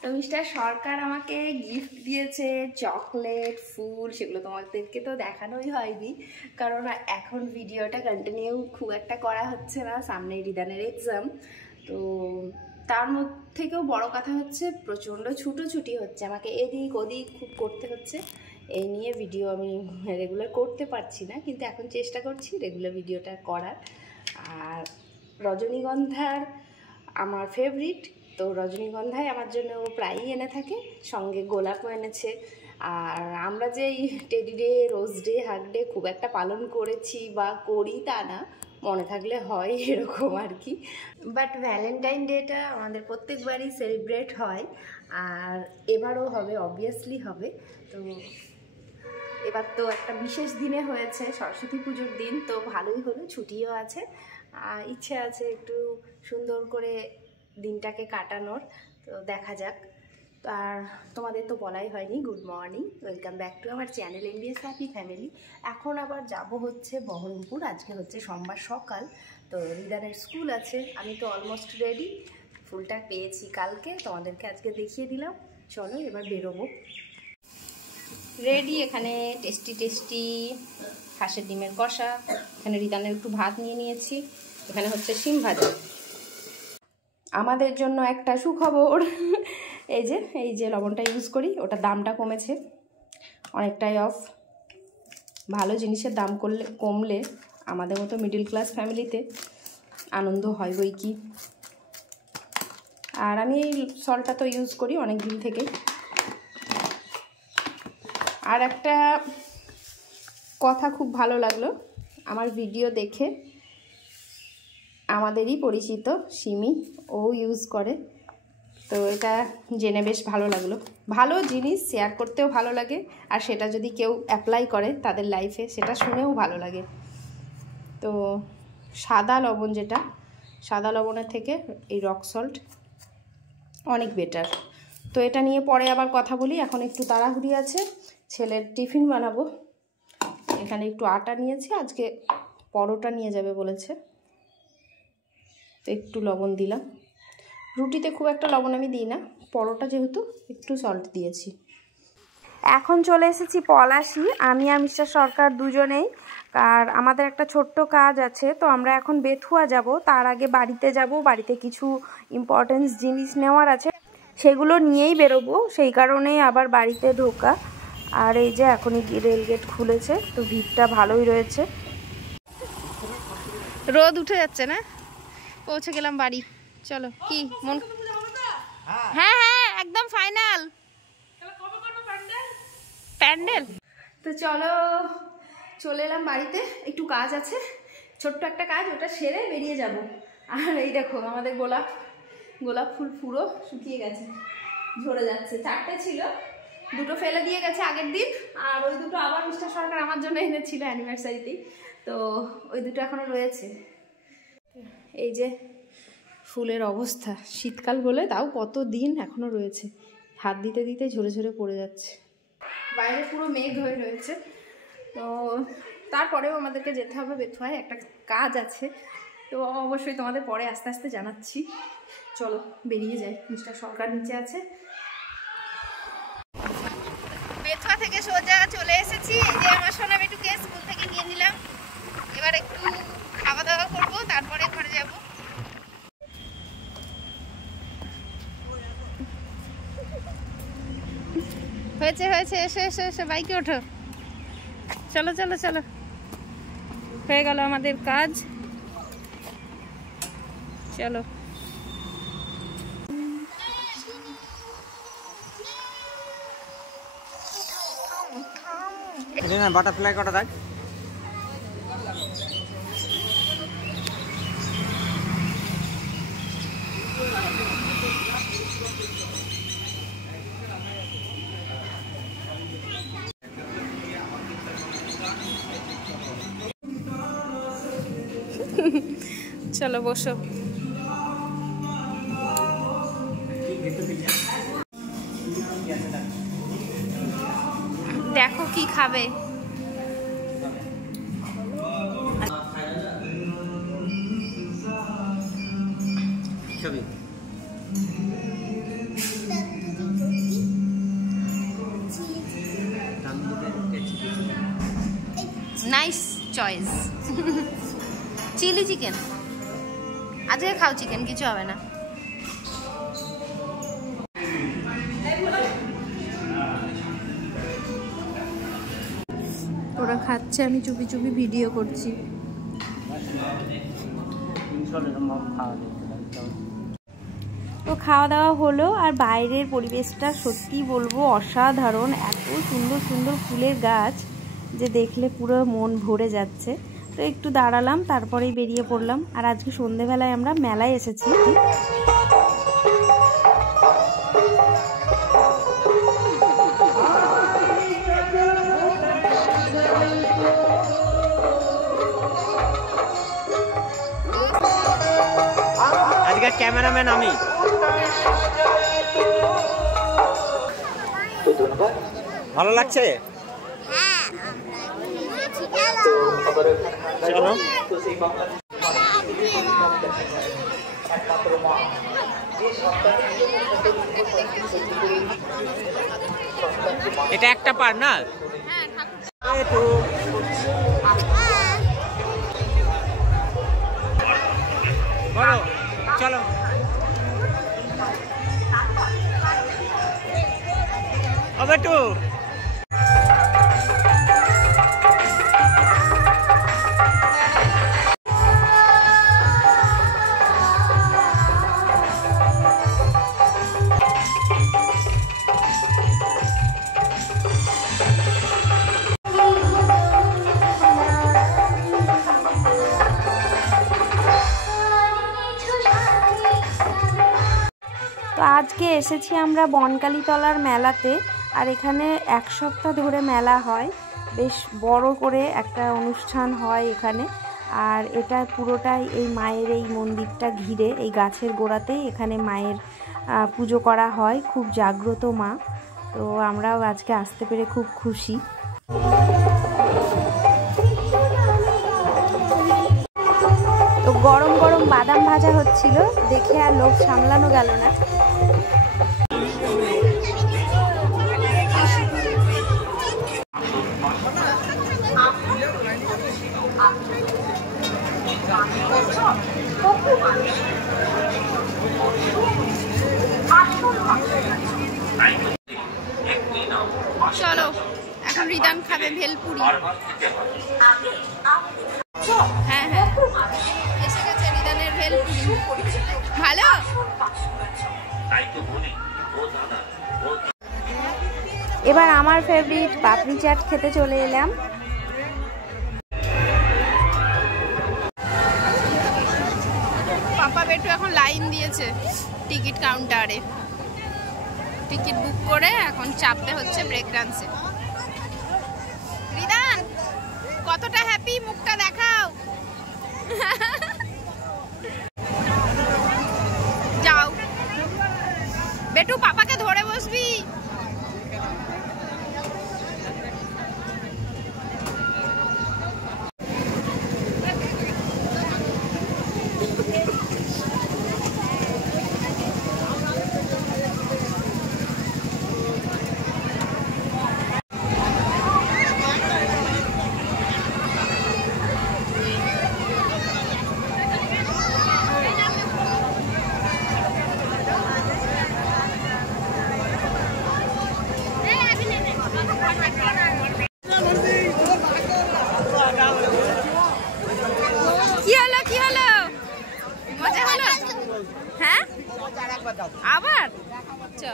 তো মিস্টার সরকার আমাকে গিফট দিয়েছে চকলেট, ফুল। সেগুলো তোমাদেরকে তো দেখানোই হয়নি, কারণ এখন ভিডিওটা কন্টিনিউ খুব একটা করা হচ্ছে না, সামনে রিদানের এক্সাম। তো তার থেকেও বড় কথা হচ্ছে প্রচণ্ড ছুটোছুটি হচ্ছে, আমাকে এদিক ওদিক খুব করতে হচ্ছে। এই নিয়ে ভিডিও আমি রেগুলার করতে পারছি না, কিন্তু এখন চেষ্টা করছি রেগুলার ভিডিওটা করার। আর রজনীগন্ধার আমার ফেভারিট, তো রজনীগন্ধাই আমার জন্য প্রায়ই এনে থাকে, সঙ্গে গোলাপও এনেছে। আর আমরা যে এই teddy day, rose day, hug day খুব একটা পালন করেছি বা করি তা না, মনে থাকলে হয় এরকম আর কি। বাট ভ্যালেন্টাইন ডেটা আমাদের প্রত্যেকবারই সেলিব্রেট হয়, আর এবারও হবে, অবভিয়াসলি হবে। তো এবার তো একটা বিশেষ দিনে হয়েছে, সরস্বতী পুজোর দিন, তো ভালোই হলো, ছুটিও আছে। ইচ্ছে আছে একটু সুন্দর করে দিনটাকে কাটানোর, তো দেখা যাক। আর তোমাদের তো বলাই হয়নি, good morning, welcome back to আমার চ্যানেল MBS হ্যাপি ফ্যামিলি। এখন আবার যাব হচ্ছে বহরমপুর, আজকে হচ্ছে সোমবার সকাল, তো রিদানের স্কুল আছে। আমি তো অলমোস্ট রেডি, ফুলটা পেয়েছি কালকে, তোমাদেরকে আজকে দেখিয়ে দিলাম। চলো এবার বেরোবো। রেডি, এখানে টেস্টি টেস্টি হাঁসের ডিমের কষা, এখানে রিদানের একটু ভাত নিয়ে নিয়েছি, এখানে হচ্ছে শিম ভাজা। আমাদের জন্য একটা সুখবর, এই যে লবণটা ইউজ করি, ওটার দামটা কমেছে অনেকটাই অফ। ভালো জিনিসের দাম কমলে আমাদের মতো মিডল ক্লাস ফ্যামিলিতে আনন্দ হয় বই কি। আর আমি এই সল্টটা তো ইউজ করি অনেক দিন থেকে। আর একটা কথা খুব ভালো লাগলো, আমার ভিডিও দেখে আমাদেরই পরিচিত সিমি, ও ইউজ করে, তো এটা জেনে বেশ ভালো লাগলো। ভালো জিনিস শেয়ার করতেও ভালো লাগে, আর সেটা যদি কেউ অ্যাপ্লাই করে তাদের লাইফে, সেটা শুনেও ভালো লাগে। তো সাদা লবণ, যেটা সাদা লবণের থেকে এই রক সল্ট অনেক বেটার। তো এটা নিয়ে পরে আবার কথা বলি, এখন একটু তাড়াহুড়ি আছে, ছেলের টিফিন বানাবো। এখানে একটু আটা নিয়েছি, আজকে পরোটা নিয়ে যাবে বলেছে, তো একটু লবণ দিলাম। রুটিতে খুব একটা লবণ আমি দিই না, পরোটা যেহেতু একটু সল্ট দিয়েছি। এখন চলে এসেছি পলাশী, আমি আর মিস্টার সরকার দুজনেই। আর আমাদের একটা ছোট্ট কাজ আছে, তো আমরা এখন বেথুয়া যাব, তার আগে বাড়িতে যাব, বাড়িতে কিছু ইম্পর্টেন্স জিনিস নেওয়ার আছে, সেগুলো নিয়েই বেরোবো, সেই কারণেই আবার বাড়িতে ঢোকা। আর এই যে এখনই রেলগেট খুলেছে, তো ভিড়টা ভালোই রয়েছে। রোদ উঠে যাচ্ছে না, পৌঁছে গেলাম বাড়ি। চলো, কি মন? হ্যাঁ হ্যাঁ, একদম ফাইনাল প্যান্ডেল। তো চলো, চলে এলাম বাড়িতে, একটু কাজ আছে, ছোট্ট একটা কাজ, ওটা সেরে বেরিয়ে যাব। আর এই দেখো আমাদের গোলাপ ফুল পুরো শুকিয়ে গেছে, ঝরে যাচ্ছে। 4টে ছিল, 2টো ফেলে দিয়ে গেছে আগের দিন, আর ওই 2টো আবার মিস্টার সরকার আমার জন্য এনেছিল অ্যানিভার্সারিতেই, তো ওই 2টো এখনো রয়েছে। এই যে ফুলের অবস্থা, শীতকাল বলে তাও কত দিন এখনো রয়েছে, হাত দিতে দিতে ঝরে ঝরে পড়ে যাচ্ছে। বাইরে পুরো মেঘ হয়ে রয়েছে, তো তারপরেও আমাদেরকে যেতে হবে বেথুয়ায়, একটা কাজ আছে, তো অবশ্যই তোমাদের পরে আস্তে আস্তে জানাচ্ছি। চলো বেরিয়ে যাই, মিস্টার সরকার নিচে আছে। বেথুয়া থেকে সোজা চলে এসেছি, এই যে আমার সোনা বেটুকে স্কুল থেকে নিয়ে নিলাম। এবার একটু খাওয়া দাওয়া করবো, তারপরে ঘরে যাব। হয়েছে হয়েছে, এসে এসে এসে বাইকে ওঠো, চলো চলো চলো, হয়ে গেল আমাদের কাজ, চলো। বাটারফ্লাই কটা দেখ। চলো বসো। দেখো কি খাবে। Nice choice. চিলি চিকেন আজকে খাও, চিকেন কিছু হবে না। ওরা খাচ্ছে, আমি চুপি চুপি ভিডিও করছি। তো খাওয়া দাওয়া হলো, আর বাইরের পরিবেশটা সত্যি বলবো অসাধারণ। এত সুন্দর সুন্দর ফুলের গাছ যে দেখলে পুরো মন ভরে যাচ্ছে। তো একটু দাঁড়ালাম, তারপরেই বেরিয়ে পড়লাম। আর আজকে সন্ধেবেলায় আমরা মেলায় এসেছি। আজকে ক্যামেরাম্যান আমি। ভালো লাগছে? চলো। এটা একটা পার না? বলো চলো। বেটু তো আজকে এসেছি আমরা বনকালীতলার মেলাতে। আর এখানে এক সপ্তাহ ধরে মেলা হয়, বেশ বড় করে একটা অনুষ্ঠান হয় এখানে। আর এটা পুরোটাই এই মায়ের এই মন্দিরটা ঘিরে, এই গাছের গোড়াতেই এখানে মায়ের পুজো করা হয়। খুব জাগ্রত মা। তো আমরাও আজকে আসতে পেরে খুব খুশি। তো গরম গরম বাদাম ভাজা হচ্ছিল, দেখে আর লোভ সামলানো গেল না। চলো এখন রিদান খাবে ভেলপুরি। হ্যাঁ হ্যাঁ এসে গেছে রিদানের ভেলপুরি। ভালো। এবার আমার ফেভারিট পাপড়ি চাট খেতে চলে এলাম। পাপা বেটু এখন লাইন দিয়েছে টিকিট কাউন্টারে, টিকিট বুক করে এখন চাপতে হচ্ছে ব্রেক ডান্সে। রিদান কতটা হ্যাপি, মুখটা দেখাও। যাও বেটু, পাপাকে ধরে বসবি। হ্যাঁ আবার আচ্ছা।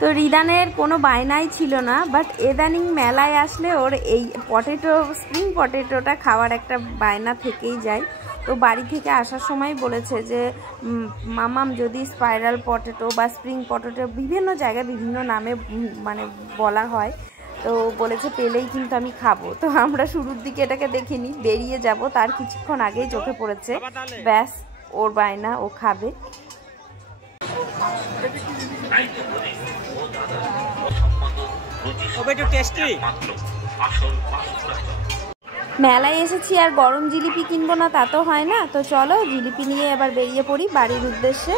তো রিদানের কোনো বায়নাই ছিল না, বাট এদানিং মেলায় আসলে ওর এই পটেটো, স্প্রিং পটেটোটা খাওয়ার একটা বায়না থেকেই যায়। তো বাড়ি থেকে আসার সময় বলেছে যে মামাম যদি স্পাইরাল পটেটো বা স্প্রিং পটেটো বিভিন্ন জায়গায় বিভিন্ন নামে মানে বলা হয়, তো বলেছে পেলেই কিন্তু আমি খাবো। তো আমরা শুরুর দিকে এটাকে দেখিনি, বেরিয়ে যাব তার কিছুক্ষণ আগেই চোখে পড়েছে, ব্যাস ওর বায়না, ও খাবে। টেস্টি মেলায় এসেছি আর গরম জিলিপি কিনবো না তা তো হয় না, তো চলো জিলিপি নিয়ে এবার বেরিয়ে পড়ি বাড়ির উদ্দেশ্যে।